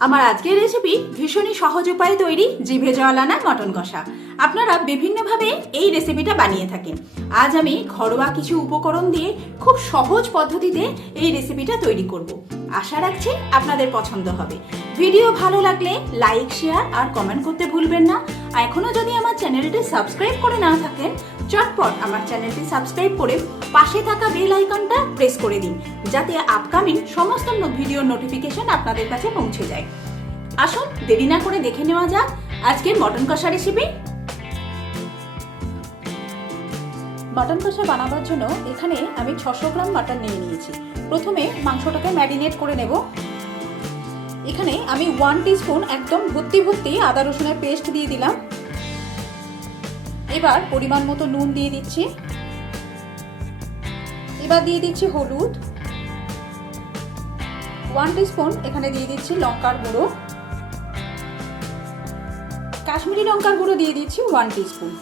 আমার আজকের রেসিপি ভীষণই সহজ উপায়ে তৈরি জিভে জল আনা মটন কষা। আপনারা বিভিন্নভাবে এই রেসিপিটা বানিয়ে থাকেন। আজ আমি ঘরোয়া কিছু উপকরণ দিয়ে খুব সহজ পদ্ধতিতে এই রেসিপিটা তৈরি করব। আশা রাখছি আপনাদের পছন্দ হবে। ভিডিও ভালো লাগলে লাইক শেয়ার আর কমেন্ট করতে ভুলবেন না। আর এখনও যদি আমার চ্যানেলটি সাবস্ক্রাইব করে না থাকেন চটপট আমার চ্যানেলটি সাবস্ক্রাইব করে পাশে থাকা বেল আইকনটা প্রেস করে দিন, যাতে আপকামিং সমস্ত ভিডিও নোটিফিকেশন আপনাদের কাছে পৌঁছে যায়। আসুন, দেরি না করে দেখে নেওয়া যাক আজকের মটন কষা রেসিপি মটন কষা বানাবার জন্য এখানে আমি ছশো গ্রাম মাটন নিয়ে নিয়েছি। প্রথমে মাংসটাকে ম্যারিনেট করে নেব। এখানে আমি ওয়ান স্পুন একদম ভর্তি ভর্তি আদা রসুনের পেস্ট দিয়ে দিলাম। এবার পরিমাণ মতো নুন দিয়ে দিচ্ছি। এবার দিয়ে দিচ্ছি হলুদ। ওয়ান স্পুন এখানে দিয়ে দিচ্ছি লঙ্কার গুঁড়ো। কাশ্মীরি লঙ্কার গুঁড়ো দিয়ে দিচ্ছি ওয়ান স্পুন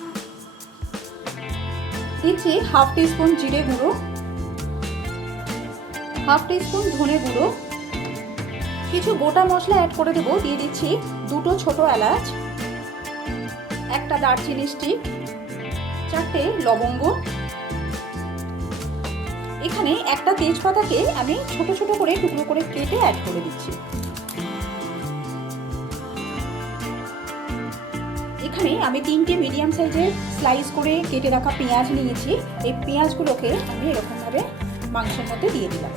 দিচ্ছি হাফ স্পুন জিরে গুঁড়ো। হাফ স্পুন ধনে গুঁড়ো। কিছু গোটা মশলা অ্যাড করে দেবো। দিয়ে দিচ্ছি দুটো ছোট এলাচ। একটা দারচিনি স্টিক, চারটে লবঙ্গ। এখানে একটা তেজপাতাকে আমি ছোট ছোট করে টুকরো করে কেটে অ্যাড করে দিচ্ছি। এখানে আমি তিনটে মিডিয়াম সাইজের স্লাইস করে কেটে রাখা পেঁয়াজ নিয়েছি। এই পেঁয়াজগুলোকে আমি এরকমভাবে মাংসের মধ্যে দিয়ে দিলাম।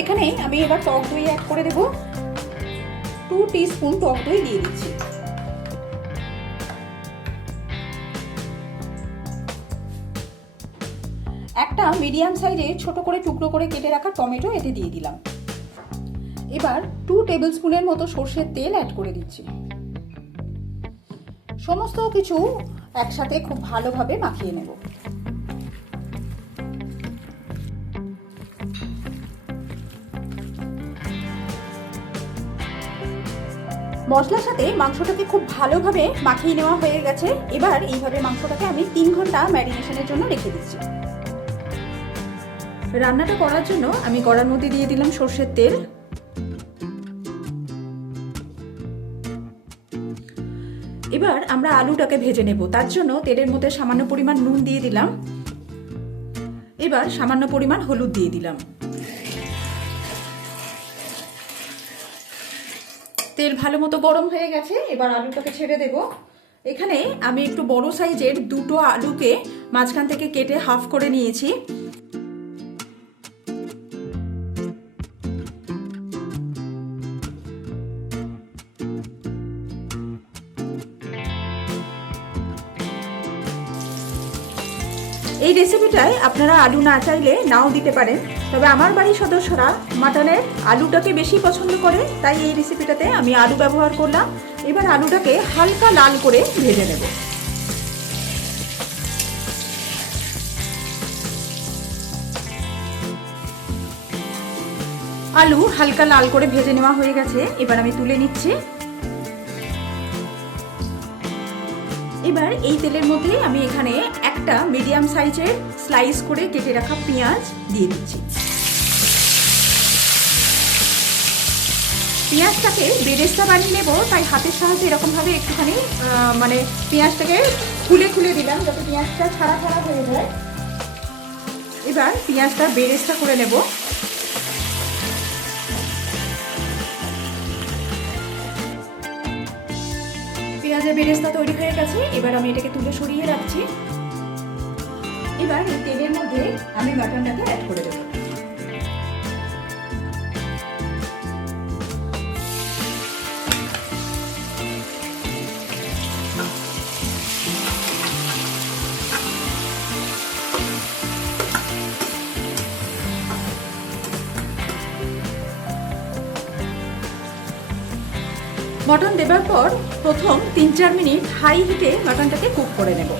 এখানে আমি এবার টক দই অ্যাড করে দেব। টু স্পুন টক দই দিয়ে দিচ্ছি। একটা মিডিয়াম সাইজের ছোট করে টুকরো করে কেটে রাখা টমেটো এতে দিয়ে দিলাম। এবার টু টেবিল স্পুনের মতো সর্ষের তেল অ্যাড করে দিচ্ছি। সমস্ত কিছু একসাথে খুব ভালোভাবে মাখিয়ে নেব। মশলার সাথে মাংসটাকে খুব ভালোভাবে মাখিয়ে নেওয়া হয়ে গেছে। এবার এইভাবে মাংসটাকে আমি তিন ঘণ্টা ম্যারিনেশনের জন্য রেখে দিচ্ছি। রান্নাটা করার জন্য আমি কড়ার মধ্যে দিয়ে দিলাম সর্ষের তেল। এবার আমরা আলুটাকে ভেজে নেব। তার জন্য তেলের মধ্যে সামান্য পরিমাণ নুন দিয়ে দিলাম। এবার সামান্য পরিমাণ হলুদ দিয়ে দিলাম। তেল ভালো মতো গরম হয়ে গেছে, এবার আলুটাকে ছেড়ে দেব। এখানে আমি একটু বড় সাইজের দুটো আলুকে মাঝখান থেকে কেটে হাফ করে নিয়েছি। এই রেসিপিটায় আপনারা আলু না চাইলে নাও দিতে পারেন। তবে আমার বাড়ির সদস্যরা মাটনের আলুটাকে বেশি পছন্দ করে, তাই এই রেসিপিটাতে আমি আলু ব্যবহার করলাম। এবার আলুটাকে হালকা লাল করে ভেজে নেব। আলু হালকা লাল করে ভেজে নেওয়া হয়ে গেছে। এবার আমি তুলে নিচ্ছি। এবার এই তেলের মধ্যে আমি এখানে একটা মিডিয়াম সাইজের স্লাইস করে কেটে রাখা পেঁয়াজ দিয়ে দিচ্ছি। পেঁয়াজটাকে বেরেস্তা বানিয়ে নেব, তাই হাতের সাহায্যে এরকমভাবে একটুখানি মানে পেঁয়াজটাকে খুলে খুলে দিলাম যাতে পেঁয়াজটা ছাড়া ছাড়া হয়ে যায়। এবার পেঁয়াজটা বেরেস্তা করে নেব। পেঁয়াজের বেরেস্তা তৈরি হয়ে গেছে। এবার আমি এটাকে তুলে সরিয়ে রাখছি। এবার এই তেলের মধ্যে আমি মাটনটাকে অ্যাড করে দেবো। মটন দেবার পর প্রথম তিন চার মিনিট হাই হিটে মটনটাকে কুক করে নেব।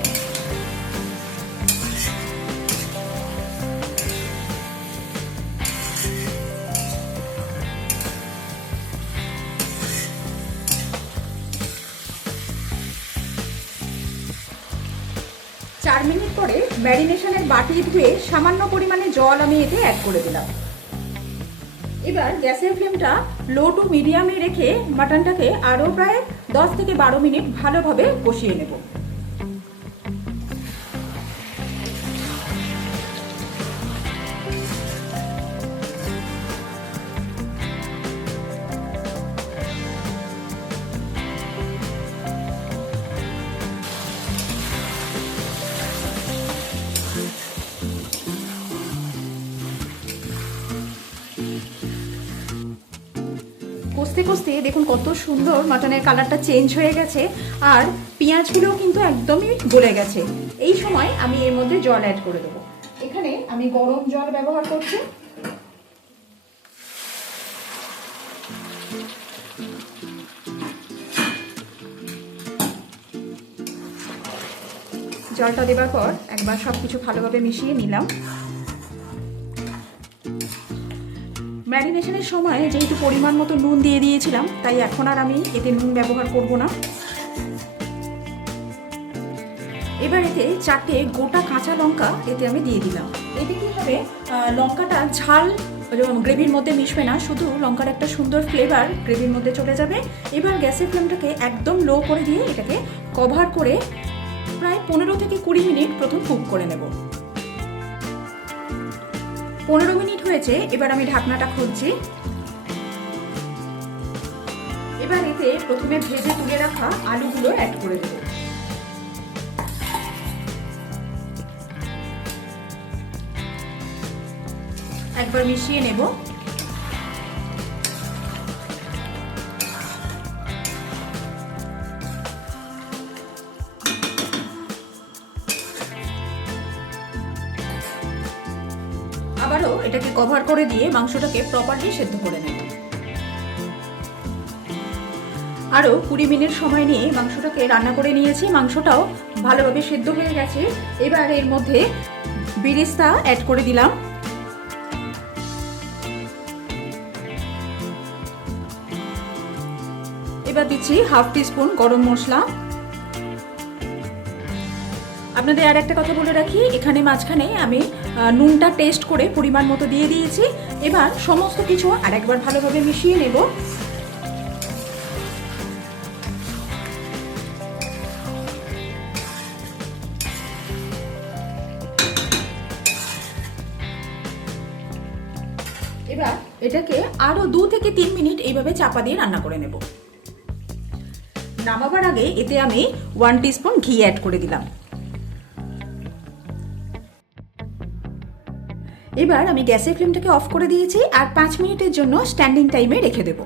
চার মিনিট পরে ম্যারিনেশনের বাটি ধুয়ে সামান্য পরিমাণে জল আমি এতে অ্যাড করে দিলাম। এবার গ্যাসের ফ্লেমটা লো টু মিডিয়ামে রেখে মাটনটাকে আরও প্রায় দশ থেকে বারো মিনিট ভালোভাবে কষিয়ে নেব। কষতে কষতে দেখুন কত সুন্দর মাটনের কালারটা চেঞ্জ হয়ে গেছে, আর পেঁয়াজগুলোও কিন্তু একদমই গলে গেছে। এই সময় আমি এর মধ্যে জল অ্যাড করে দেবো। এখানে আমি গরম জল ব্যবহার করছি। জলটা দেবার পর একবার সব কিছু ভালোভাবে মিশিয়ে নিলাম। ম্যারিনেশনের সময় যেহেতু পরিমাণ মতো নুন দিয়ে দিয়েছিলাম, তাই এখন আর আমি এতে নুন ব্যবহার করব না। এবার এতে চারটে গোটা কাঁচা লঙ্কা এতে আমি দিয়ে দিলাম। এতে কি হবে? লঙ্কাটা ঝাল গ্রেভির মধ্যে মিশবে না, শুধু লঙ্কার একটা সুন্দর ফ্লেভার গ্রেভির মধ্যে চলে যাবে। এবার গ্যাসের ফ্লেমটাকে একদম লো করে দিয়ে এটাকে কভার করে প্রায় পনেরো থেকে কুড়ি মিনিট প্রথম কুক করে নেব। পনেরো মিনিট হয়েছে, এবার আমি ঢাকনাটা খুলছি। এবার এতে প্রথমে ভেজে তুলে রাখা আলুগুলো অ্যাড করে দেব। একবার মিশিয়ে নেব। আবারও এটাকে কভার করে দিয়ে মাংসটাকে প্রপারলি সেদ্ধ করে নেব। আরও কুড়ি মিনিট সময় নিয়ে মাংসটাকে রান্না করে নিয়েছি। মাংসটাও ভালোভাবে সেদ্ধ হয়ে গেছে। এবার এর মধ্যে বিরিস্তা অ্যাড করে দিলাম। এবার দিচ্ছি হাফ টিস্পুন গরম মশলা। আপনাদের আর একটা কথা বলে রাখি, এখানে মাঝখানে আমি নুনটা টেস্ট করে পরিমাণ মতো দিয়ে দিয়েছি। এবার সমস্ত কিছু আর একবার ভালোভাবে মিশিয়ে নেব। এবার এটাকে আরও দু থেকে তিন মিনিট এইভাবে চাপা দিয়ে রান্না করে নেব। নামাবার আগে এতে আমি ওয়ান টিস্পুন ঘি অ্যাড করে দিলাম। এবার আমি গ্যাসের ফ্লেমটাকে অফ করে দিয়েছি আর পাঁচ মিনিটের জন্য স্ট্যান্ডিং টাইমে রেখে দেবো।